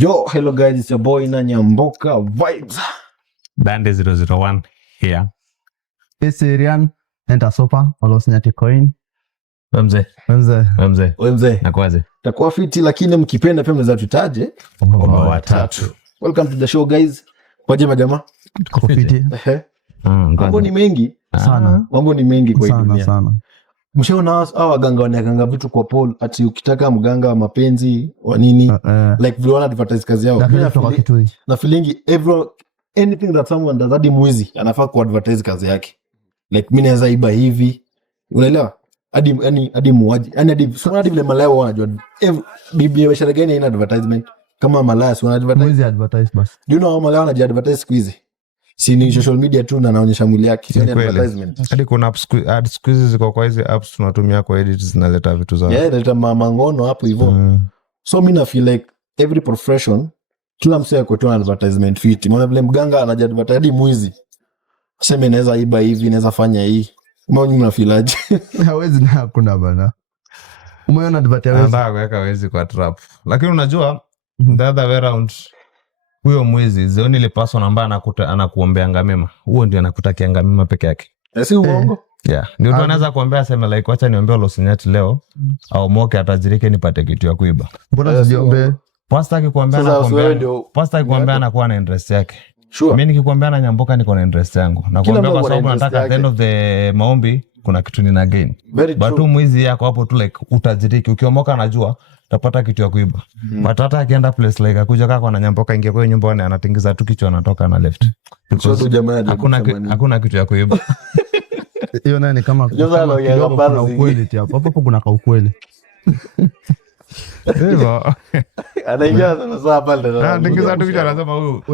Yo, hello guys, it's your boy Nanyamboka Vibes. Dande 001 here. It's Irian, enter sofa, Olosnyati coin. Wemze. Nakwaze. Takuwa fiti lakini mkipenda pia mnaweza tutaje. Watatu. Welcome to the show guys. Kwaje majamaa? Tuko fiti. Mambo ni mengi sana. Mambo ni mengi kwa hii Sana dunia. sana. Mshaona hao waganga wanakanga vitu kwa poll ati ukitaka mganga wa mapenzi wa nini like vile wana advertise kazi yao. Na feeling everyone anything that someone does hadi mwizi anafaa ku advertise kazi yake. Like mimi naweza iba hivi. Unaelewa? Hadi muaji. Hadi vile malaya wanajua biashara gani ina advertisement kama malaya wana advertise. Mwizi advertise basi. You know malaya wanaji advertise siku hizi. Si ni social media tu na naonyesha mwili yake, si advertisement. Hadi kuna ads quizzes ziko kwa hizi apps tunatumia kwa edit zinaleta vitu zao. Yeah, inaleta mangono hapo hivyo. So mimi na feel like every profession kila msee ako tu na advertisement fit. Maana vile mganga anajiadvertise hadi mwizi. Sema inaweza iba hivi, inaweza fanya hii. Mbona mna feel aje? Hawezi na hakuna bana. Umeona advertise. Anataka kuweka wezi kwa trap. Lakini unajua the other way around, huyo mwizi the only person ambaye anakuombeanga mema, huo ndio anakutakianga mema peke yake. Si uongo? Yeah, ndio tu anaweza kuambia sema like acha niombe Olosnyati leo au moke atajirike nipate kitu ya kuiba. Mbona sijiombe? Pastor akikwambia anakuwa na interest yake. Sure. Mimi nikikwambia Nanyamboka niko na interest yangu. Na kuambia kwa sababu nataka at the end of the maombi kuna kitu nina gain. But tu mwizi yako hapo tu like utajiriki, ukiomoka anajua utapata kitu ya kuiba. But hata akienda place like akuja kaka kwa Nanyamboka ingia kwa nyumba na anatingiza tu kichwa anatoka na left. Hakuna kitu ya kuiba. Hiyo nani kama kuna ukweli hapo. Hapo kuna ukweli. Hivyo. Anaingia sana saa pale. Anatingiza tu kichwa anasema huyu.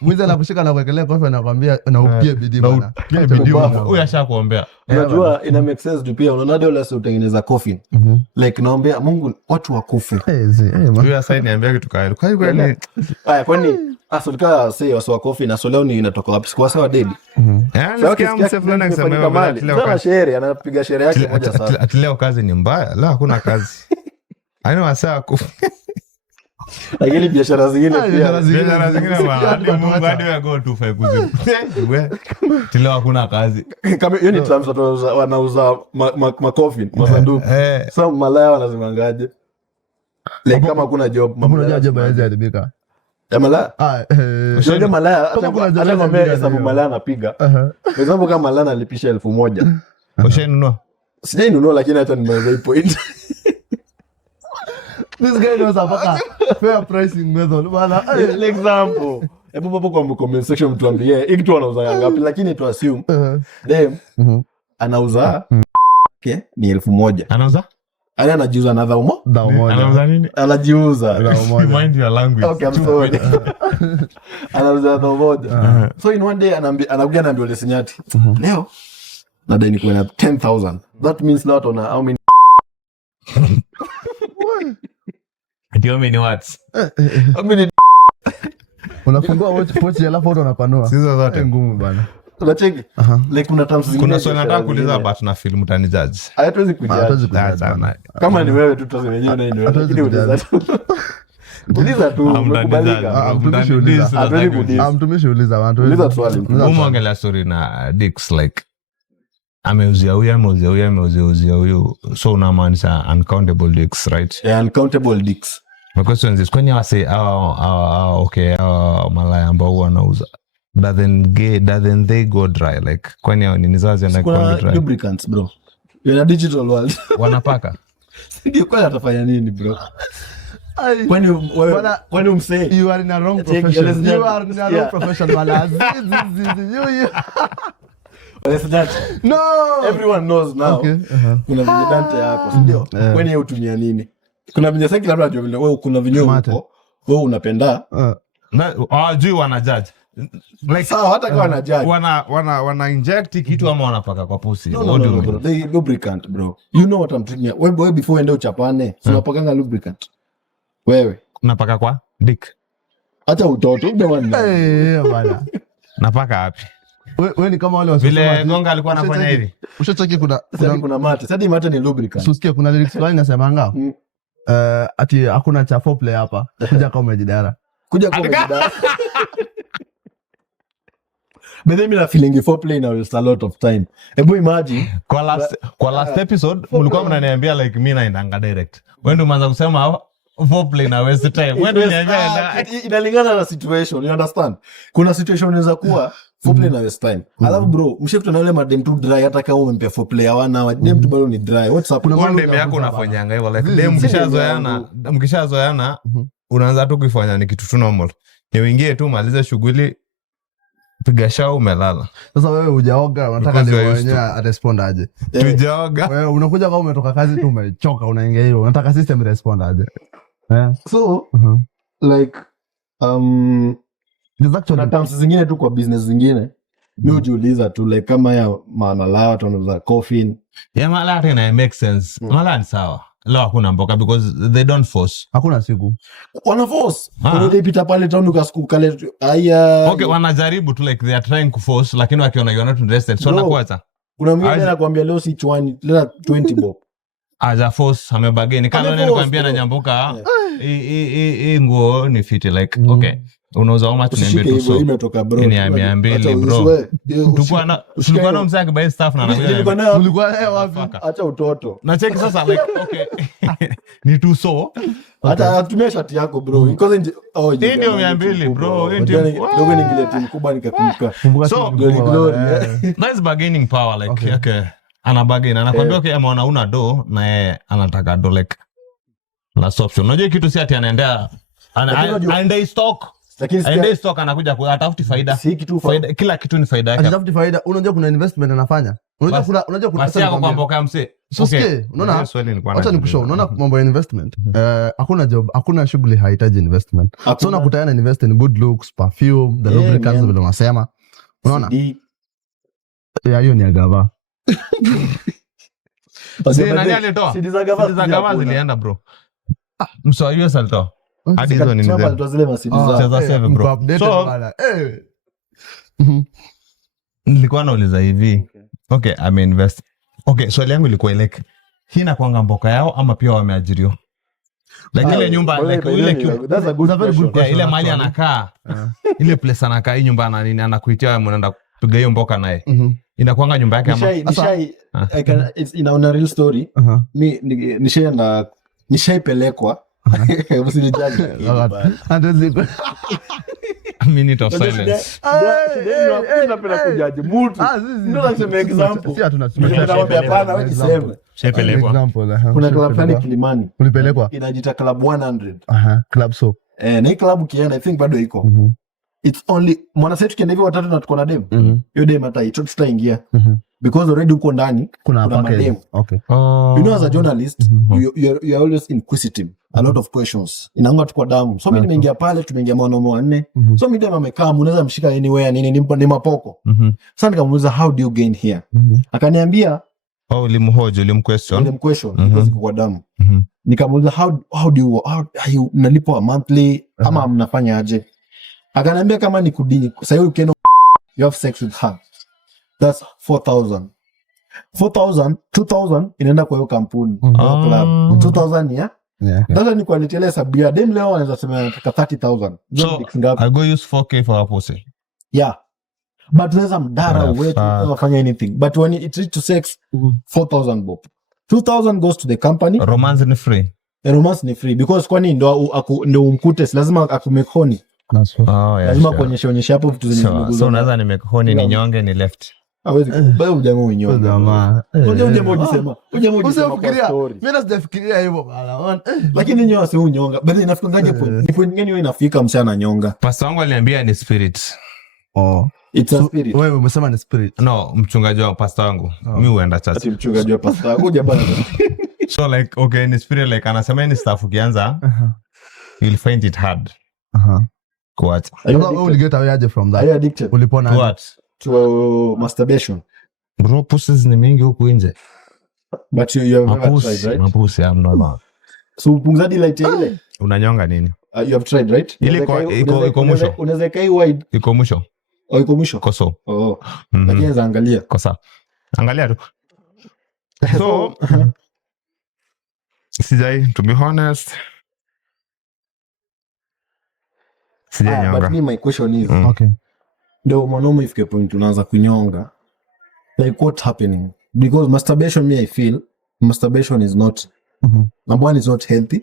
Mwizi anakushika na kuwekelea kofi anakuambia na upie bidii bana. Upie bidii. Huyu ashakuombea. Unajua ina make sense tu pia. Unaona ndio leo utengeneza coffin. Like naombea Mungu watu wakufe. Huyu sasa niambia kitu kaeli. Kwa hiyo ni haya kwani asulika say waswa coffin na soleo ni inatoka wapi? Kwa sawa dead. Nasikia msefulana akisema leo sherehe anapiga sherehe yake moja sana. Ati leo kazi ni mbaya. La hakuna kazi. Aina wasaa kufa. Lakini biashara zingine pia. Hadi Mungu hadi wewe go to 5 wewe. Tilo hakuna kazi. Kama hiyo ni terms wanauza coffin, masanduku. Sasa malaya wanazimangaje? Like kama hakuna job, hakuna job hayajaribika. Ya malaya? Unajua malaya hata kama hesabu malaya anapiga. Kwa sababu kama malaya analipisha 1000. Ushainunua? Sijainunua lakini hata nimeweza hii point. This guy knows about fair pricing method. Bana, example. Hebu hapo kwa comment section mtuambie hiki kitu anauza ngapi, lakini tu assume dem anauza ni 1000. Anauza? Anajiuza another umo? Anauza nini? Anajiuza. Mind your language. Okay, I'm sorry. Anauza another. So in one day anakuja na Olosnyati. Leo nadai ni kuna 10,000. That means not on how many How many watts? Unafungua pochi alafu watu wanapanua. Sizo zote ngumu bana. Tunacheki. Like kuna terms zingine. Kuna swali nataka kuuliza but na film mtani judge. Hatuwezi kujudge. Kkama ni wewe tu tutasema wenyewe na nini. Lakini uliza tu. Uliza tu umekubalika. Mtumishi uliza watu. Uliza swali. Umeongelea story na Dix like ameuzia huyu. So unamaanisha uncountable dicks, right? Yeah, uncountable dicks. My question is, when you say okay, malaya ambao wanauza, doesn't they go dry? Like kwani ni nizazi na go dry? Lubricants bro. You're in a digital world. Wanapaka. Ndio kwa atafanya nini bro? When you say you are in a wrong profession. You are in a wrong profession wala. No, everyone knows now. Okay. Kuna vijidante yako, ndio. Wewe ni utumia nini? Kuna vinyesaki labda ndio vile wewe kuna vinyo huko. Wewe unapenda. Juu wana judge. Like sawa hata kama wana judge. Wana inject kitu ama wanapaka kwa pussy. No, they lubricant bro. You know what I'm talking about. Wewe before ende uchapane, unapakanga lubricant. Wewe unapaka kwa dick. Hata utoto ndio wana. Bana. Napaka wapi? Wewe ni kama wale wasema vile Gonga alikuwa anafanya hivi. Ushacheki kuna mate. Sasa mate ni lubricant. Usikie kuna lyrics fulani nasemanga. ati hakuna cha foreplay hapa. Kuja kama umejidara. But then mina feeling foreplay now is a lot of time. Ebu imagine kwa last episode mlikuwa mnaniambia like mimi naendanga direct. Wewe ndio mwanza kusema foreplay na waste time. Wewe ndio niambia inalingana na situation, you understand? Kuna situation inaweza kuwa foreplay na waste time. Alafu bro, mshifuta na yule madem tu dry hata kama umempea foreplay hawana wa dem tu bado ni dry. What's up? Kuna dem yako unafanyanga hivyo like dem mkishazoeana unaanza tu kuifanya ni kitu tu normal. Ni uingie tu malize shughuli piga shao umelala. Sasa wewe hujaoga unataka ndio wenyewe arespond aje? Tujaoga. Wewe unakuja kama umetoka kazi tu umechoka unaingia hiyo. Unataka system respond aje? So like kuna terms zingine tu kwa business zingine. Mimi hujiuliza tu like kama ya maana la watu wanauza coffin. Yeah, mala tena make sense. Mala ni sawa. Leo hakuna mboka because they don't force. Hakuna siku. Wana force. Unapita pale town ukasiku kale aya. Okay, wanajaribu tu like they are trying to force lakini wakiona you are not interested. So nakuacha. Kuna mwingine anakuambia leo si chwani, leo 20 bob. Aja force amebageni. Kama nani kuambia na nyambuka hii nguo ni fit like okay. Unauza how much niambie tu so. Imetoka bro. Ni 200 bro. Tulikuwa na msaki by staff na anakuja. Tulikuwa wapi? Acha utoto. Na check sasa like okay. Ni tu so. Hata atumia shati yako bro. Because ndio 200 bro. Ndio ningile timu kubwa nikakumbuka. So that's bargaining power like okay. Ana bargain anakuambia okay ama una do na yeye anataka do like last option. Unajua kitu si ati anaendea anaenda stock. Lakini aende stock anakuja atafuti faida. Si kitu faida, kila kitu ni faida yake. Atafuti faida. Unajua kuna investment anafanya. Unajua kuna pesa kwa mboka mse. Okay. Unaona? Acha nikushow. Unaona mambo ya investment. Hakuna job, hakuna shughuli haihitaji investment. So unakutana invest in good looks, perfume, the lubricants vile unasema. Unaona? Hiyo ni agava. Nani alitoa? Si za gava zilienda bro. Mso hiyo salto. Hadi hizo ni ndio zile masidi za save bro. So nilikuwa nauliza hivi. Okay, I invest. Okay, swali yangu ilikuwa like hii inakuanga mboka yao ama pia wameajiriwa? Like ile nyumba like ile that's a very good question. Ile mali anakaa. Ile place anakaa hii nyumba ana nini anakuitia wewe mnaenda kupiga hiyo mboka naye. Inakuanga nyumba yake ama inaona real story. Nishaipelekwa usinijaji a minute of silence. Napenda kujaji mtu ndio nasema example. Tunawaambia bana wewe kisema shepelekwa. Kuna club fulani Kilimani ulipelekwa inajiita club 100 club so na hii club kienda I think bado iko it's only mwana setu kienda hivi watatu na tuko na dem hiyo dem hata hicho tutaingia because already uko ndani kuna madem. Okay. You know as a journalist you are always inquisitive, a lot of questions inaanga tu kwa damu. So mimi nimeingia pale, tumeingia wanaume wanne. So mimi dem amekaa, unaweza mshika anywhere nini ni mapoko. Sasa nikamuuliza how do you gain here? Akaniambia ulimhoji ulimquestion because kwa damu. Nikamuuliza how do you mnalipo monthly ama mnafanya aje? Akaniambia kama ni kudini sasa hiyo ukienda you have sex with her, that's 4,000 2,000 inaenda kwa hiyo kampuni kwa club 2,000 sasa ni quality ile sabia dem leo anaweza sema nataka 30,000 so I go use 4K for a pussy but there's some dara way to fanya anything but when it reach to sex 4,000 bob 2,000 goes to the company. Romance ni free. Romance ni free because kwani ndo umkute lazima akumekoni. Lazima kuonyesha hapo vitu zenye so unaweza nimekoni ni nyonge ni left. Hawezi bado mjamo unyonge. Usifikiria. Mimi sijafikiria hivyo bala. Lakini nyoa si unyonga. Bado inafikangaje point? Ni point gani wewe inafika msichana nyonga? Pastor wangu aliniambia ni spirit. It's a spirit. Wewe umesema ni spirit. No, mchungaji wa pastor wangu. Mimi huenda church. Ati mchungaji wa pastor wangu bana. So like okay ni spirit like anasema ni staff ukianza you'll find it hard. What? Wewe uliget away aje from that? Are you addicted? Ulipona to what? To masturbation. Bro, pussies ni mingi huku nje. But you have never tried, right? Mapusi I'm not. So punguzaji light ile. Unanyonga nini? You have tried, right? Ile iko mwisho. Unaweza kai wide. Iko mwisho. Iko mwisho. Koso. Lakini angalia. Kosa. Angalia tu. So Sijai, to be honest. But me, my question is, Okay. Ndio mwanaume ifike point unaanza kunyonga. Like what's happening? Because masturbation, me I feel masturbation is not number one, is not healthy.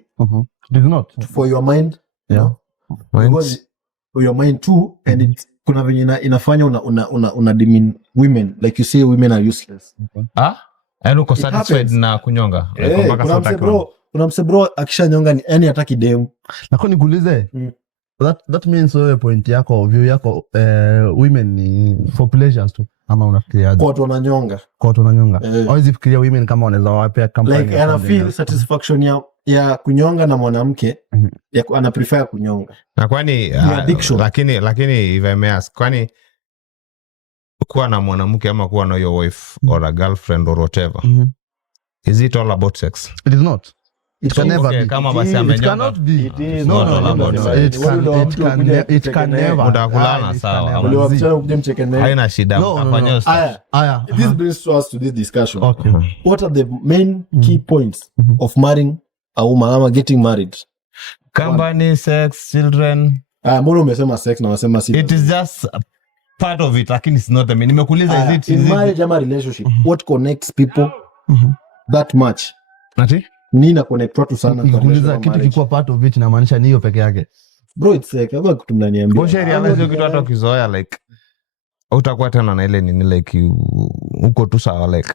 It is not for your mind. Yeah. Because for your mind too, and it kuna venye inafanya una demean women, like you say women are useless. Yaani uko satisfied na kunyonga. Kuna mse bro akishanyonga ni yani hataki demu. Nako nikuulize. That means wewe point yako, view yako, women ni for pleasures tu ama unafikiria kwa watu wananyonga? Kwa watu wananyonga. Hawezi fikiria women kama wanaweza wapea company. Like ana feel satisfaction ya kunyonga na mwanamke, ya ana prefer kunyonga. Na kwani lakini if I may ask, kwani kuwa na mwanamke ama kuwa na your wife or a girlfriend or whatever, is it all about sex? It is not. It can never be. Kama basi amenyonga. It cannot be. It is No. It can never. Utakulana sawa. Uliwapchana ukuje mchekene. Haina shida. No. Aya. This brings us to this discussion. Okay. What are the main key points of marrying a woman ama getting married? Company, sex, children. Mbona umesema sex na unasema si? It is just part of it, lakini it's not the main. Nimekuuliza is it marriage ama relationship? What connects people that much? Ati? Nina connect watu sana. Nikuuliza kitu kikuwa part of it inamaanisha ni hiyo peke yake. Bro, it's like hapa kitu mnaniambia. Kwa realize hiyo kitu hata ukizoea like utakuwa tena na ile nini like uko tu sawa like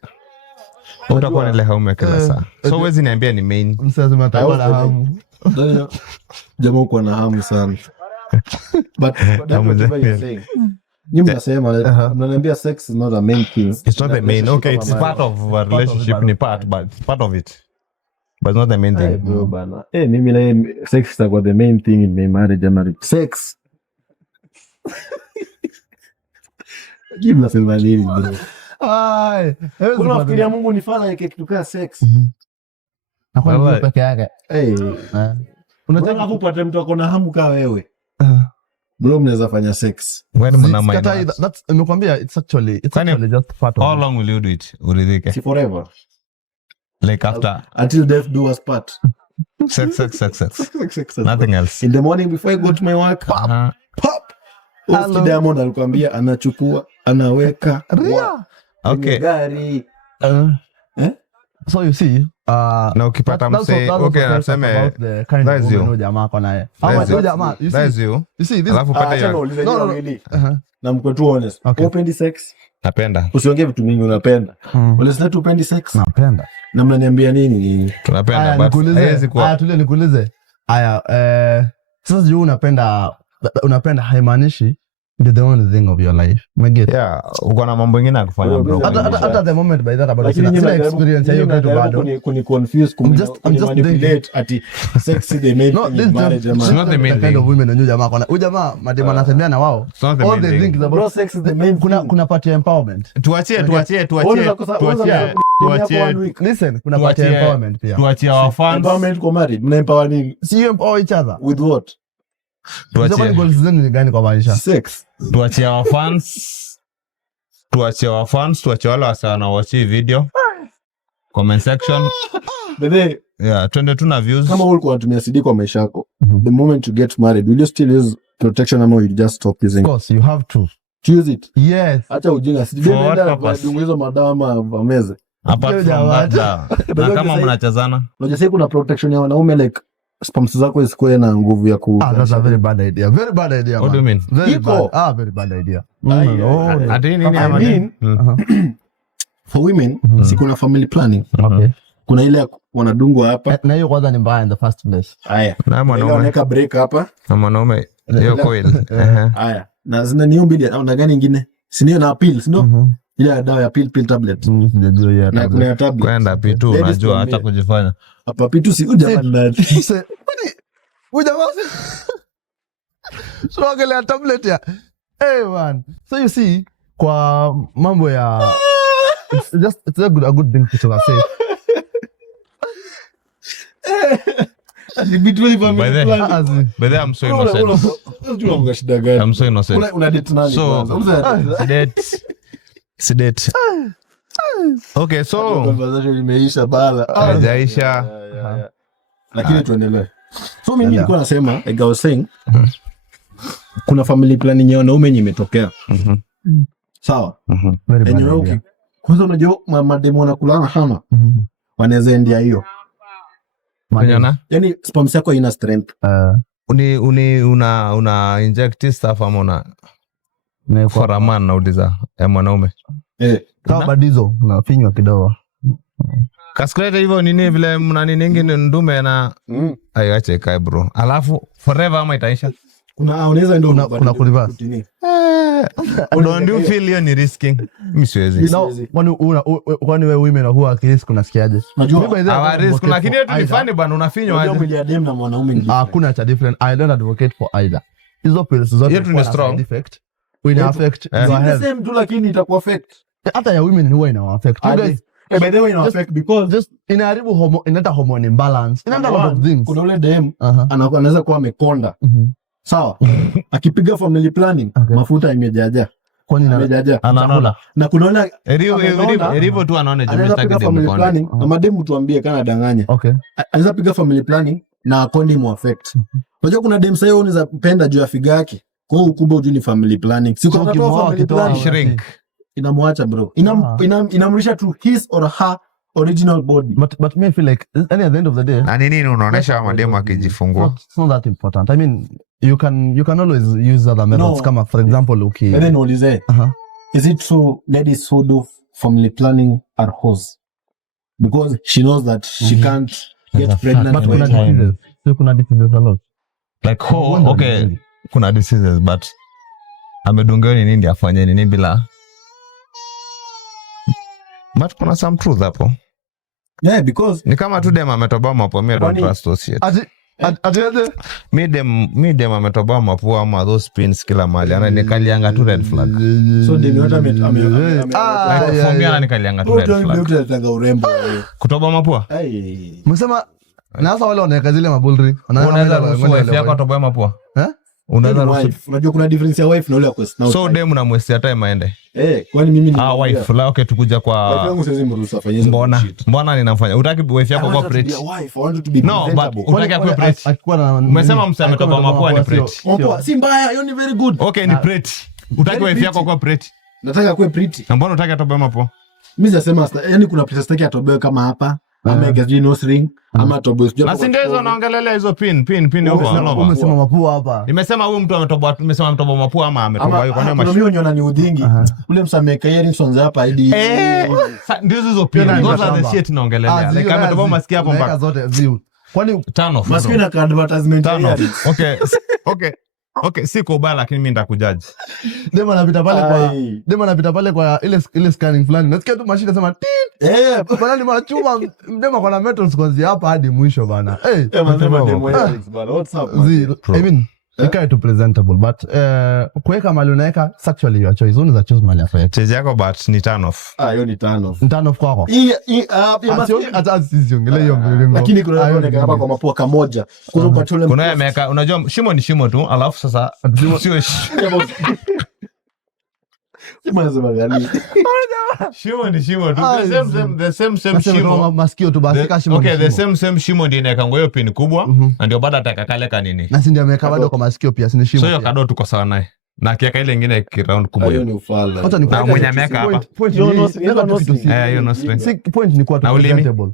utakuwa na ile haume kila saa. So wezi niambia ni main. Msazima atakuwa na hamu. Jamaa uko na hamu sana. But that's what you're saying. Mnasema mnaniambia sex is not a main thing. It's not the main. Okay, it's part of a relationship, ni part, but it's part of it. But it's not the main thing. Bro, bana. Mimi na sex is the main thing in my marriage. Sex. Give us a value, bro. Kuna fikiria Mungu nifanya yake kitu kama sex. Na kwa nini peke yake? Unataka kupata mtu akona hamu kama wewe. Bro, mnaweza fanya sex. When mna mind. That's nimekwambia it's actually just part of it. How long will you do it? Uridhike. See forever. Like after until death do us part. Sex. Nothing else. In the morning before I go to my work. Pop. Diamond alikwambia anachukua, anaweka. Okay. Gari. So you see, na ukipata mse, okay, naseme that's you. Jamaa kwa naye. That's you. You see this. Alafu pata ya. No. Na mko tu honest. Upendi sex? Napenda. Usiongee vitu mingi unapenda. Unasema tu upendi sex? Napenda. Na mnaniambia nini? Tunapenda but haiwezi kuwa. Aya tule nikuulize. Aya sasa juu unapenda haimaanishi the only thing of your life. Mwengi. Yeah, uko na mambo mengine ya kufanya bro. At the moment by that about sina experience hiyo kitu bado. Kuni confuse manipulate ati sex is the main thing in marriage. It's not the main thing. Of women and jamaa kuna jamaa madema anatembea na wao. All the things about sex is the main thing. Kuna part ya empowerment. Tuachie. Listen, kuna part ya empowerment pia. Tuachie our fans. Empowerment kwa marriage. Mna empower nini? See you empower each other. With what? Tuachie goals zenu ni gani kwa maisha? Sex. Tuachie our fans. Tuachie wale wasana watch video. Comment section. Bebe. Yeah, twende tu na views. Kama ulikuwa unatumia CD kwa maisha yako, the moment you get married, will you still use protection ama you just stop using? Of course, you have to use it. Yes. Acha ujinga. CD nenda dunguizo madawa ama vameze. Apart from that. Na kama mnachezana. Unajua sasa kuna protection ya wanaume like spams zako isikuwe na nguvu ya ku. That's a very bad idea. Very bad idea. What do you mean? Very bad idea. I mean, for women, si kuna family planning. Okay. Kuna ile wanadungwa hapa. Na hiyo kwanza ni mbaya in the first place. Haya. Na mwanaume anaweka break hapa. Na mwanaume hiyo coil. Haya. Na zina niyo mbili na gani nyingine? Si ndio na pill, si ndio? Ile dawa ya pill tablet. Sijajua hiyo. Na kuna tablet. Kwenda pitu unajua hata kujifanya. Hapa pitu si jamani ndani. Ujamaa. So angalia tablet ya. Hey man. So you see kwa mambo ya it's a good thing to say. But I'm so innocent. I'm so innocent. So date. Okay, so conversation imeisha bala. haijaisha. lakini tuendelee. So mimi nilikuwa nasema, like I was saying, kuna family planning ya wanaume imetokea. Sawa? Enyewe kwanza unajua mademo wanakulana hana. Wanaweza endia hiyo. Yaani sperm yako ina strength. Una inject stuff ama for a man nauliza ya mwanaume. Kama badizo unafinywa kidogo. Kaskuleta hivyo nini vile mnani nyingine ndume na ache kai bro. Alafu forever ama itaisha. Kuna unaweza ndio kuna kureverse. Don't you feel you ni risking? Mimi siwezi. Kwani wewe women who are risk unasikiaje? Unajua risk lakini yetu ni funny bana unafinywa aje. Unajua dem na mwanaume. Hakuna cha different. I don't advocate for either. Hizo pills zote yetu ni strong defect. Ina affect your health. Same tu lakini itakuwa affect. Hata ya women huwa ina affect. You guys by the way ina affect because just inaharibu hormone, inaleta hormone imbalance. Inaenda lot of things. Kuna ule dem anaweza kuwa amekonda. Sawa. Akipiga family planning, mafuta imejaja. Kwani imejaja. Anaona. Na kunaona erivo tu anaona jumestaki family planning. Na mademu tuambie kana danganya. Okay. Anaweza piga family planning na condom affect. Unajua kuna dem sasa unaweza penda juu ya figa yake. Kwa hiyo ukubwa ujui ni family planning. Siko na family planning shrink. Inamwacha bro. Inamrisha to his or her original body. But me feel like at the end of the day. Na nini unaonesha mademu akijifungua? It's not that important. I mean, you can always use other methods. Kama for example, okay. And then ulize. Is it true ladies who do family planning are hoes? Because she knows that she can't get pregnant. But kuna diseases a lot. Like okay, kuna diseases but amedungewa nini ndio afanye nini bila. But kuna some truth hapo. Yeah, because ni kama tu dem ametoboa mapua, me don't trust those shit. Me dem ametoboa mapua ama those pins kila mahali. Ana nikalianga tu red flag. So dem yote amefomia nikalianga tu red flag. Kutoboa mapua? Msema na sasa wale wanaweka zile mabulri. Unaweza wife yako atoboa mapua? Unajua kuna difference ya wife na ule kwa snout. So dem na mwestia time aende. Kwani mimi ni wife la okay tukuja kwa wife yangu siwezi mruhusu afanye hizo. Mbona ninafanya? Utaki wife yako kwa preach? No, but utaki akue preach. Umesema msa ametoboa mapua ni preach. Mapua si mbaya, hiyo ni very good. Okay, ni preach. Utaki wife yako kwa preach? Nataka akue preach. Na mbona utaki atoboe mapua? Mimi nasema yani kuna place staki atoboe kama hapa. Ama gazi nose ring ama toboe. Na si ndio naongelelea hizo pin hapo. Umesema mapua hapa. Nimesema huyu mtu ametoboa, umesema ametoboa mapua ama ametoboa hiyo kwa nini mashine. Mimi niona ni udingi. Ule msameka earrings hapa hadi. Ndio hizo pin. Those are the shit naongelelea. Like ametoboa masikio hapo mpaka zote view. Kwani turn off. Masikio na advertisement earrings. Okay, siko baya lakini mimi ndakujaji. Dema anapita pale kwa ile scanning fulani. Nasikia tu mashine sema bana ni machuma dema kwa na metals kuanzia hapa hadi mwisho bana. What's up? I mean, ikae tu presentable but kuweka mali unaweka actually your choice. Unaweza choose mali afanye. Choice yako but ni turn off. Hiyo ni turn off. Turn off kwako. Hata sisi ongelea hiyo mviringo. Lakini kuna yone hapa kwa mapua kamoja. Kuna patole. Kuna yameka, unajua shimo ni shimo tu, alafu sasa sio shimo ni shimo tu. The same shimo. Masikio tu basi kama shimo. Okay, the same shimo ndio inaweka ngoyo pin kubwa na ndio baada atakakale kanini. Na si ndio ameweka bado kwa masikio pia si ni shimo. So hiyo kado tuko sawa naye. Na akiweka ile nyingine round kubwa. Hiyo ni ufala. Na mwenye ameweka hapa. Hiyo no string. Si point ni kwa presentable.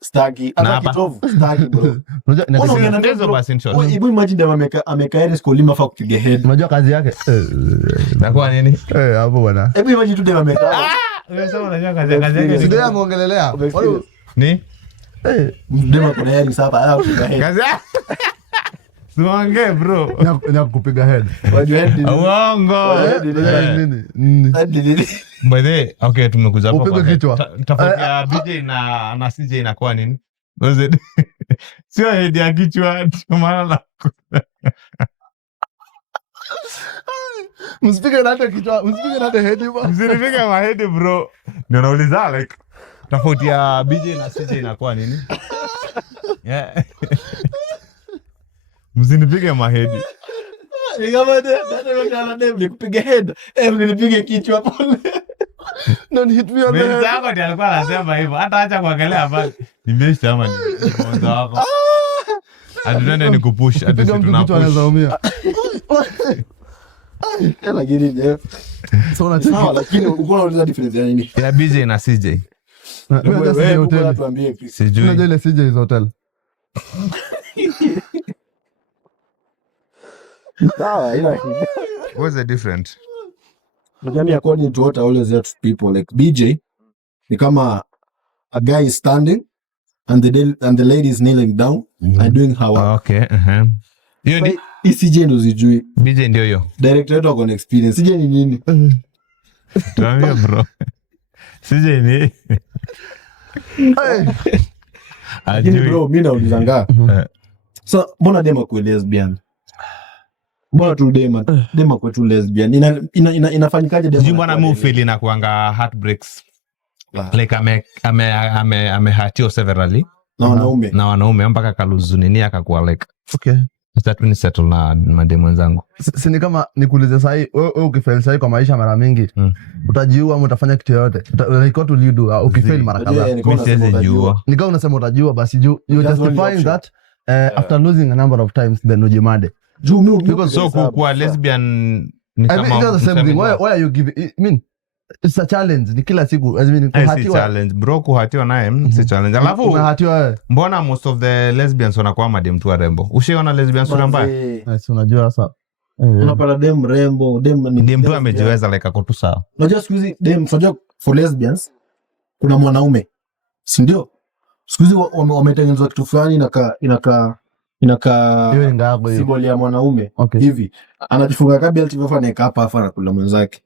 Stagi ana kitovu stagi bro. Unajua ndio basi in short. Hebu imagine dama ameka iris kolima fa kupiga head. Unajua kazi yake? Nakuwa nini? Hapo bwana. Hebu imagine tu dama ameka. Unasema unajua kazi yake. Ndio ameongelelea. Ni? Dama kuna head sasa au kupiga head. Kazi. Suange bro. Na kupiga head. Wajua head ni. Uongo. Nini? By the way, okay tumekuja hapo. Upige kichwa. Tofauti ya BJ na CJ inakuwa nini? Was it? Sio head ya kichwa, maana msipige na kichwa, msipige na head bro. Msipige ma head bro. Ndio nauliza like tofauti ya BJ na CJ inakuwa nini? Yeah. Msinipige mahedi. Nikamwambia dada ndio nikupiga head. Nilipige kichwa pole. Don't hit me on the head. Mzako ndiye alikuwa anasema hivyo. Hata acha kuangalia hapa. Nimesha ama ni mwanzo wako. Atutende ni kupush. Piga mtu kitu anaweza umia. Lakini Jeff. So unacheka Lakini uko unauliza difference ya nini? Ya BJ na CJ. Wewe tuambie Chris. Sijui. unajua ile CJ's hotel. Sawa, ila What's the difference? Lakini according to what I always hear to people, like BJ ni kama a guy is standing and the lady is kneeling down and doing her work. Okay, hiyo ni CJ ndo zijui. BJ ndio hiyo. Director wetu ako na experience. CJ ni nini? Tuambie bro. CJ ni. Lakini bro, mimi naulizanga. So, mbona dema kwa lesbian? Mbona tu dema kwa tu lesbian? Inafanyikaje dema? Sijui mbona mimi feel inakuanga heartbreaks. Like amehatiwa severally. Na wanaume mpaka kaluzunini akakuwa like Okay. That when settle na mademu wenzangu. Si ni kama nikuulize sahi wewe ukifail sahi kwa maisha mara mingi utajiua ama utafanya kitu yote. Like what will you do ukifail mara kadhaa? Mimi siwezi jua. Ni kama unasema utajua basi you justifying that after losing a number of times then ujimade. Because so kwa lesbian ni kama I mean, the same thing. Why are you giving I mean it's a challenge ni kila siku as in kuhatiwa challenge bro kuhatiwa naye si challenge alafu unahatiwa mbona most of the lesbians wanakuwa madem tu rembo ushiona lesbians mbaya unajua sasa unapata dem rembo dem tu amejiweza like ako tu sawa unajua siku hizi dem for lesbians kuna mwanaume si ndio siku hizi wametengenezwa kitu fulani inakaa hiyo ngago hiyo symbol ya mwanaume okay. Hivi anajifunga kabla TV fanya hapa afa na kula mwenzake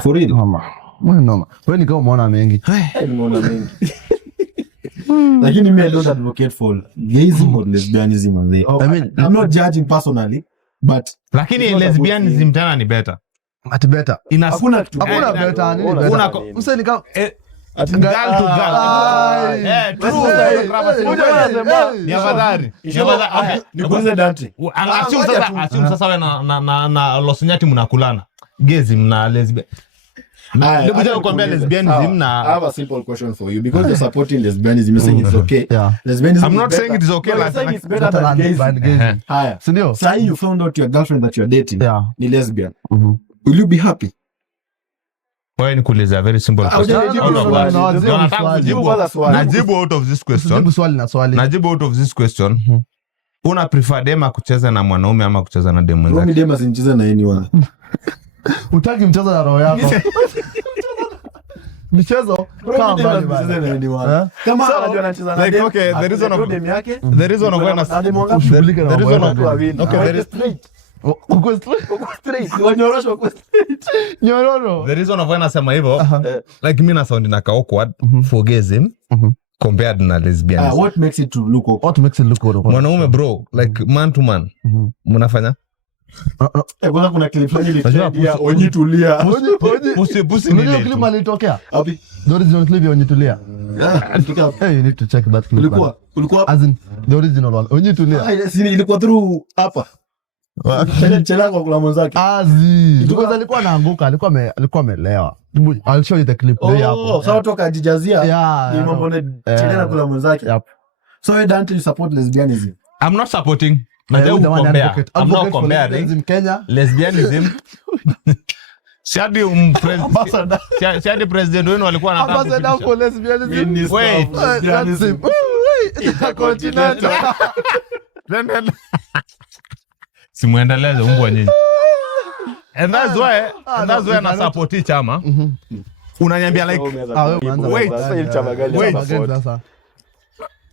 for real mama wewe ni kama umeona mengi nimeona mengi lakini mimi I don't advocate for gayism or lesbianism and they I mean I'm not judging personally but lakini lesbianism tena ni better at better hakuna better nini better mseni kama girl to girl ni afadhali nikuulize Dante assume sasa wewe na losinyati mnakulana gayism na lesbian Ndio kuambia lesbianism na I have a simple question for you because you're supporting lesbianism, you're saying it's okay. Yeah. Lesbianism I'm not saying it is okay, like saying it's better than gayism. Haya. Sindio? Say you found out your girlfriend that you're dating ni lesbian. Will you be happy? Wewe nikuuliza very simple question. Najibu out of this question. Najibu out of this question. Una prefer dema kucheza na mwanaume ama kucheza na demu mwenzake? Mimi dema sinicheza na anyone. Utaki mchezo na roho yako. Michezo kama mbali mchezo na anyone. Kama anajua anacheza na demu. Okay, the reason of when the reason of okay, there is straight. Uko straight. Wanyorosho uko straight. Nyororo. The reason of when nasema hivyo like mimi na sound inaka awkward for gayism compared na lesbianism. What makes it to look awkward? What makes it look awkward? Mwanaume bro, like man to man. Mnafanya? Kuna clip fulani ilitokea Onyitulia. Pusi ni ile clip alitokea. Wapi? The original clip ya Onyitulia. Hey, you need to check that clip. Ulikuwa as in the original one. Onyitulia. Si ilikuwa through hapa. Chela kwa kula mwenzake. Because alikuwa anaanguka, alikuwa amelewa. I'll show you the clip there hapo. Sawa toka jijazia. Ni mambo ne chela kula mwenzake. Yep. So you don't support lesbianism? I'm not supporting. I'm not comparing Kenya. Lesbianism. Shadi president wenu walikuwa anataka ambassador for lesbianism. Wait. It's a continental. Simuendeleze umbwa nyinyi. And that's why na support chama. Unaniambia like wait.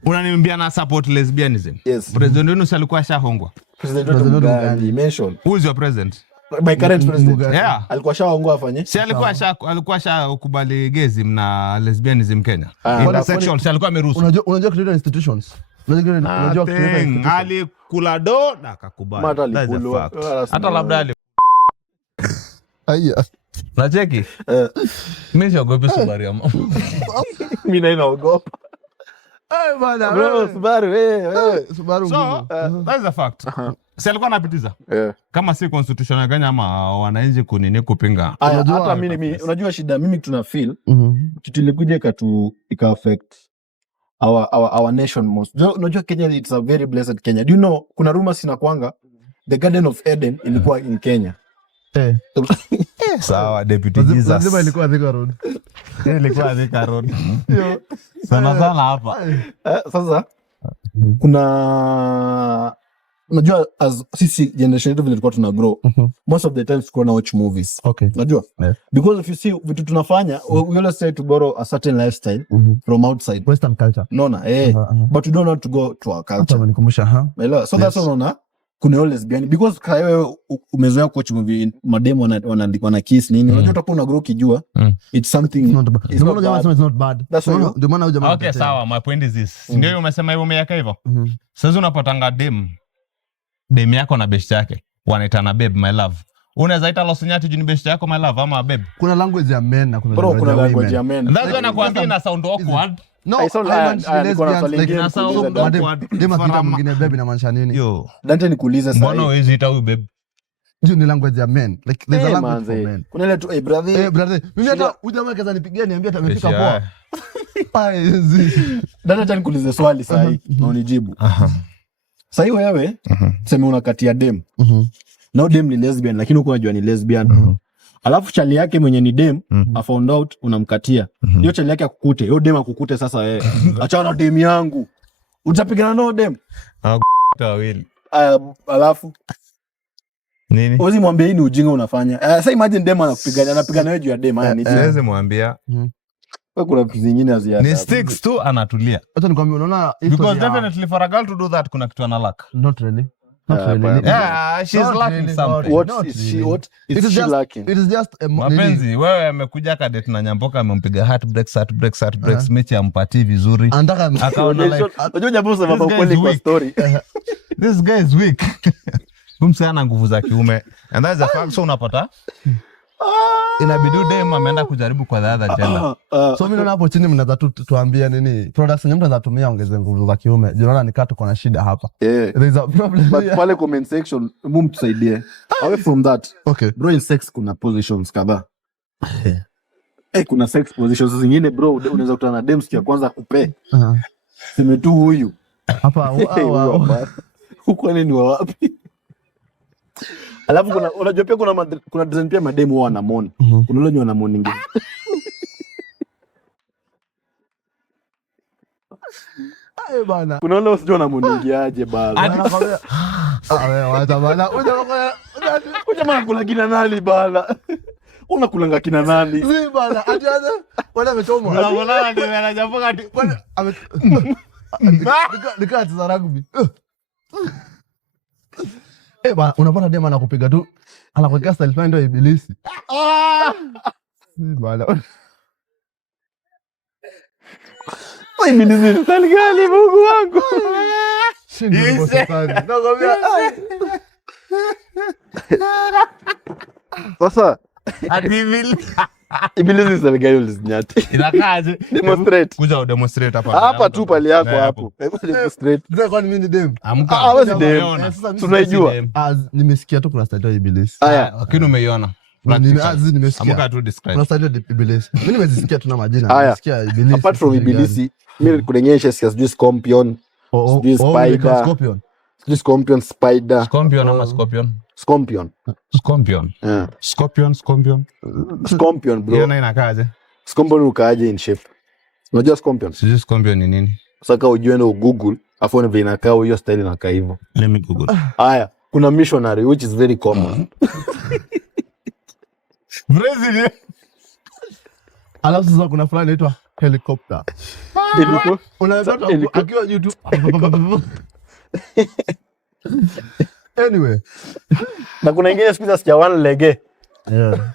Unaniambia na support lesbianism. Yes. President wenu alikuwa shahongwa. President Mugabe mentioned. Who is your president? My current president. Yeah. Alikuwa shahongwa afanye. Si alikuwa shakubali gayism na lesbianism Kenya. Intersection si alikuwa ameruhusu. Unajua create institutions. Unajua create institutions. Alikula do na akakubali. That's a fact. Hata labda ali. Aya. Na cheki. Mimi siogopi Subaru ya mama. Mimi naogopa. Hey bana. Bro, Subaru. So, that's a fact. Si alikuwa anapitiza. Kama si constitution ya Kenya ama wananchi kunini kupinga. Hata mimi unajua shida mimi tuna feel kitu ilikuja ika affect our nation most. Unajua Kenya, it's a very blessed Kenya. Do you know kuna rumors inakwanga the Garden of Eden ilikuwa in Kenya. Sawa, Deputy Jesus. Lazima ilikuwa Thika Road. Ilikuwa Thika Road. Sana hapa. Sasa kuna unajua as sisi generation yetu vile tulikuwa tuna grow, most of the times tulikuwa na watch movies. Okay. Unajua? Yeah. Because if you see vitu tunafanya, we always try to borrow a certain lifestyle from outside. Western culture. Naona, but we don't want to go to our culture. Hata nikumbusha, So that's all unaona. Kuna always behind because wewe umezoea kuwatch movie mademo wana kiss nini, unajua utakuwa una grow kijua it's something it's not bad. That's why ndio maana huyo jamaa. Okay, sawa, my point is this. Ndio umesema hivyo umeyaka hivyo. Sasa unapatanga dem yako na best yake wanaitana babe my love. Unaweza ita Losinyati juu ni best yako my love ama babe. Kuna language ya men na kuna language ya men. That's why nakwambia ina sound awkward. No, I sound dem akita mwingine babe inamaanisha nini? Yo. Dante nikuuliza sasa. Mbona huwezi ita huyu babe? Juu ni language ya men. Like there's a language for men. Kuna ile tu brother. Mimi hata ujamaa kaza nipigia niambia amefika poa. Dante nikuuliza swali sasa na unijibu. Sasa wewe sema unakatia dem. Now dem ni lesbian lakini uko unajua ni lesbian. Alafu chali yake mwenye ni dem a found out unamkatia. Hiyo chali yake akukute. Hiyo dem akukute sasa wewe. Achana na dem yangu. Utapigana nao dem? Tawili. Alafu nini? Uwezi mwambie hii ni ujinga unafanya. Sasa imagine dem anapigana wewe juu ya dem. Haya ni siwezi mwambia. Wewe kuna vitu zingine haziada. Ni sticks tu anatulia. Acha nikwambie unaona because definitely for a girl to do that kuna kitu ana lack. Not really. Yeah, she's lacking something. What is she lacking? It is just mapenzi. Wewe amekuja kadate na Nyamboka amempiga heartbreaks mechi ampatii vizuri. Akaona like unajua jambo sababu kweli kwa story. This guy is weak. Kumse ana nguvu za kiume. And that's a fact. So unapata inabidi dem ameenda kujaribu kwa the other gender. So mimi naona hapo chini mnaweza tuambia nini products nyingi mnazatumia ongeze nguvu za kiume. Unaona ni tuko na shida hapa. There is a problem. But pale comment section mumtusaidie. Away from that. Okay. Bro, in sex kuna positions kadhaa. Kuna sex positions zingine bro, unaweza kutana na dem siku ya kwanza kupe. Sema tu huyu. Hapa huko nini wa wapi? Alafu unajua pia kuna design pia mademu huwa na mon. Kuna wale wana mon nyingine. Aye bana. Kuna wale wasijua na mon nyingiaje bana. Anakwambia wewe wacha bana. Unakuja kula kina nani bana? Unakulanga kina nani? Si bana. Ajaza. Wala amechoma. Unaona ndio anajamboka ati bana nikati za rugby. Bana unapata dema na kupiga tu. Anakuweka style fine ndio ibilisi. Bana. Ibilisi style gani Mungu wangu? Shingo safari. Nakwambia. Sasa ibilisi style gani ulizinyati? Inakaje? Demonstrate. Kuja demonstrate hapa. Hapa tu pale yako hapo. Demonstrate. Ndio kwani mimi ni dem. Amka. Wewe si dem. Tunaijua. Nimesikia tu kuna style ya ibilisi. Haya, lakini umeiona. Nimesikia. Amka tu describe. Kuna style ya ibilisi. Mimi nimesikia tu na majina. Nimesikia ibilisi. Apart from ibilisi, mimi kurenyesha sijui scorpion. Sijui spider. Scorpion, spider. Scorpion ama scorpion? Scorpion. Yeah. Scorpion bro. Hiyo inakaje? Scorpion ukaaje in shape? Unajua scorpion? Sijui scorpion ni nini? Sasa ujue na Google, afu vile inakaa hiyo style inakaa hivyo. Let me Google. Haya, kuna missionary which is very common. Brazil. Alafu sasa kuna fulani inaitwa helicopter. Unaweza akiwa YouTube. Anyway. Na kuna ingine siku za sijawana lege. Yeah.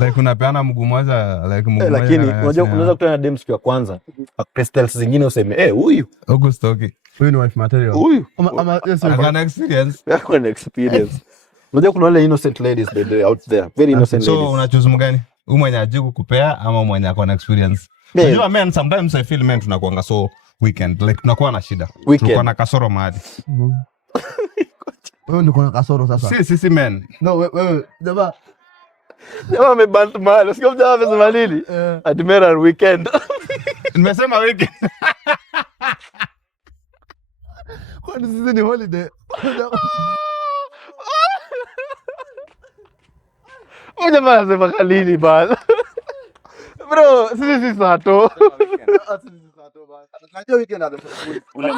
Like unapeana mguu moja like mguu moja. Lakini unajua unaweza kutana na dem siku ya kwanza. Crystals zingine useme huyu. Augustoki. Huyu ni wife material. Huyu. Ama yes, an experience. An experience. Unajua kuna wale innocent ladies out there. Very innocent ladies. So unachoose mgani? Huyu mwenye ajiku kupea ama mwenye ako na experience? Unajua men sometimes I feel men tunakuanga so weekend like tunakuwa na shida. Tunakuwa na kasoro mahali. Wewe ndio kuna kasoro sasa. Si men. No wewe jamaa amebant mahali. Usikia mtu amesema nini? Admiral weekend. Nimesema weekend. Kwani sisi ni holiday? Jamaa anasema kalini bana. Bro, sisi sato. Najua weekend ada. Ule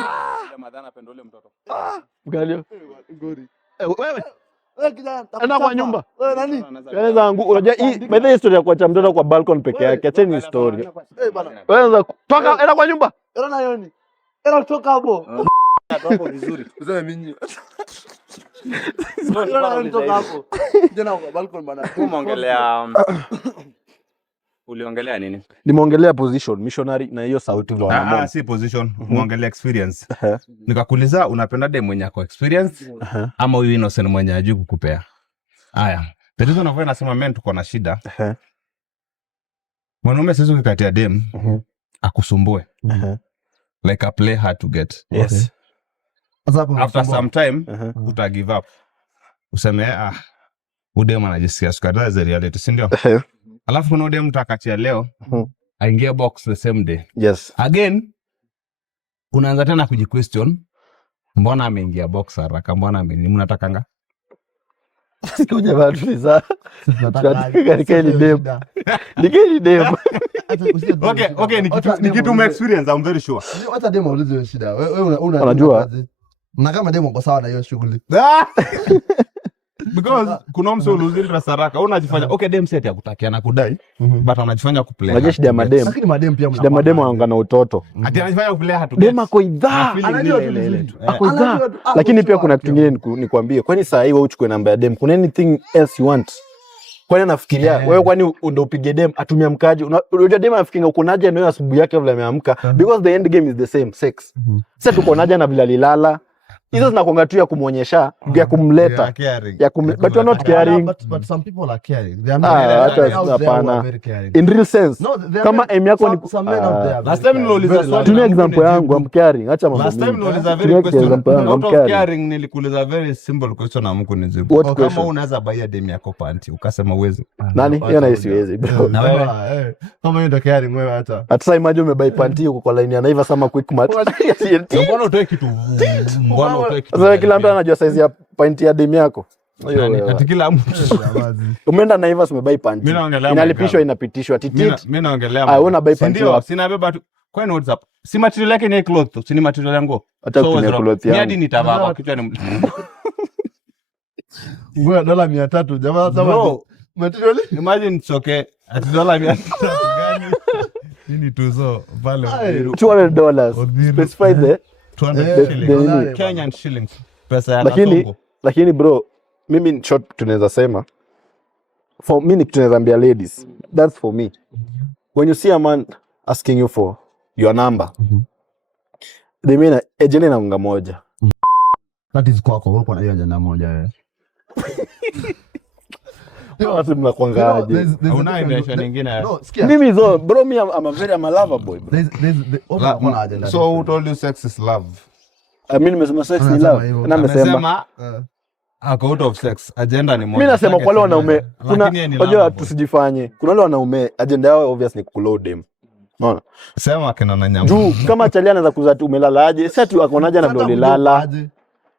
madhana pendo ule mtoto. Mgalio. Ngori. Wewe Kijana, enda kwa nyumba. Wewe nani? Wewe zangu unajua hii by the history ya kuacha mtoto kwa balcony peke yake. Acheni historia. Bana. Wewe toka enda kwa nyumba. Era na yoni. Era kutoka hapo. Hapo vizuri. Useme mimi. Era kutoka hapo. Jana kwa balcony bana. Umeongelea uliongelea nini? Nimeongelea position missionary na hiyo sauti vile wanamwona. Si position, umeongelea experience. Nikakuuliza unapenda dem mwenye ako experience ama huyu innocent mwenye hajui kukupea. Haya. The reason of why nasema men tuko na shida. Mwanaume sisi ukikatia dem akusumbue. Like a play hard to get. Yes. After some time uta give up. Useme udem anajisikia sukari za reality, si ndio? Alafu kuna udem mtakatia leo aingia box the same day. Yes. Again unaanza tena kujiquestion, mbona ameingia box haraka, mbona mnatakanga? Sikuja watu ni za. Nikeni dem. Okay, ni kitu ume experience, I'm very sure. Hata demo ulizo shida. Wewe unajua. Na kama demo kwa sawa na hiyo shughuli. Because kuna mse uluzili rasaraka, unajifanya okay dem set ya kutakia na kudai, but anajifanya kuplay. Unajua shida ya madem. Lakini madem pia shida madem wanaanga na utoto. Ati anajifanya kuplay hard to dem ako idhaa. Anajua tu. Ako idhaa. Lakini pia kuna kitu kingine nikwambie, kwani saa hii wewe uchukue namba ya dem, kuna anything else you want? Kwani anafikiria wewe kwani ndio upige dem atumia mkaji? Unajua dem anafikiria uko naje na wewe asubuhi yake vile ameamka, because the end game is the same, sex. Sasa tuko naje na vile alilala. Hizo zinakuanga tu ya kumuonyesha, ya kumleta, ya but you're not caring. But some people are caring. They are not in real sense. No, kama aim yako ni last time niliuliza swali, tumia example yangu, I'm caring. Acha mambo. Last time niliuliza very question, out of caring nilikuuliza very simple question na mko nijibu. Kama unaweza buy dem yako panty, ukasema uwezi. Nani? Hiyo na siwezi bro. Na wewe kama you're caring wewe hata. Hata imagine umebuy panty uko kwa line ya Naivas sama quick mart. Mbona utoe kitu? Mbona utoe kitu? Sasa kila mtu anajua size ya panty ya dem yako. Ati kila mtu. Umeenda Naivas umebuy panty. Inalipishwa inapitishwa titit. Mimi naongelea. Una buy panty. Ndio, sina beba tu. Kwani WhatsApp? Si material yake ni cloth, si ni material yangu. Hata kuna cloth yangu. Hadi nitavaa kwa kichwa ni. Ngoja $300 jamaa sema. Material? Imagine choke ati $300 gani? Nini tuzo pale $200. Specify the 200 shillings. Kenyan shillings. Pesa ya Kasongo. Lakini bro, mimi in short tunaweza sema for me tunaweza ambia ladies, that's for me. When you see a man asking you for your number, they mean agenda na unga moja. That is kwako, wewe kuna hiyo agenda moja wewe. Watu mnakuanga aje? Hauna intention nyingine. Mimi zo bro, me I'm a lover boy bro. So who told you sex is love? I mean nimesema sex ni love. Na nimesema ako out of sex, agenda ni moja. Mimi nasema kwa wale wanaume kuna unajua tusijifanye. Kuna wale wanaume agenda yao obviously kuload them. Unaona? Sema kina na nyama. Juu kama chalia anaweza kuzati umelalaje? Si ati akonaje na vile ulilala.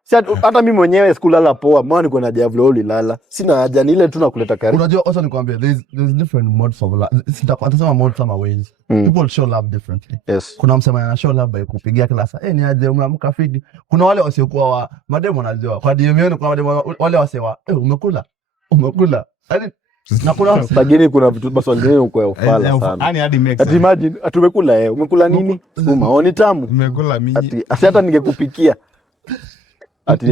Si hata mimi mwenyewe sikulala poa, maana niko na javlo ulilala. Sina haja ni ile tu nakuleta karibu. Unajua acha nikwambie there's different modes of love. Sitasema modes ama ways. People show love differently. Yes. Kuna msema ana show love by kupigia kila saa. Ni aje umeamka fidi. Kuna wale wasiokuwa wa mademo wanajua. Kwa DM kwa mademo wale wasewa, umekula. Yaani na kuna bagini kuna vitu maswali ngine uko ya ufala sana. Yaani hadi make sense. Ati imagine atumekula umekula nini? Maoni tamu. Umekula mimi. Ati hata ningekupikia.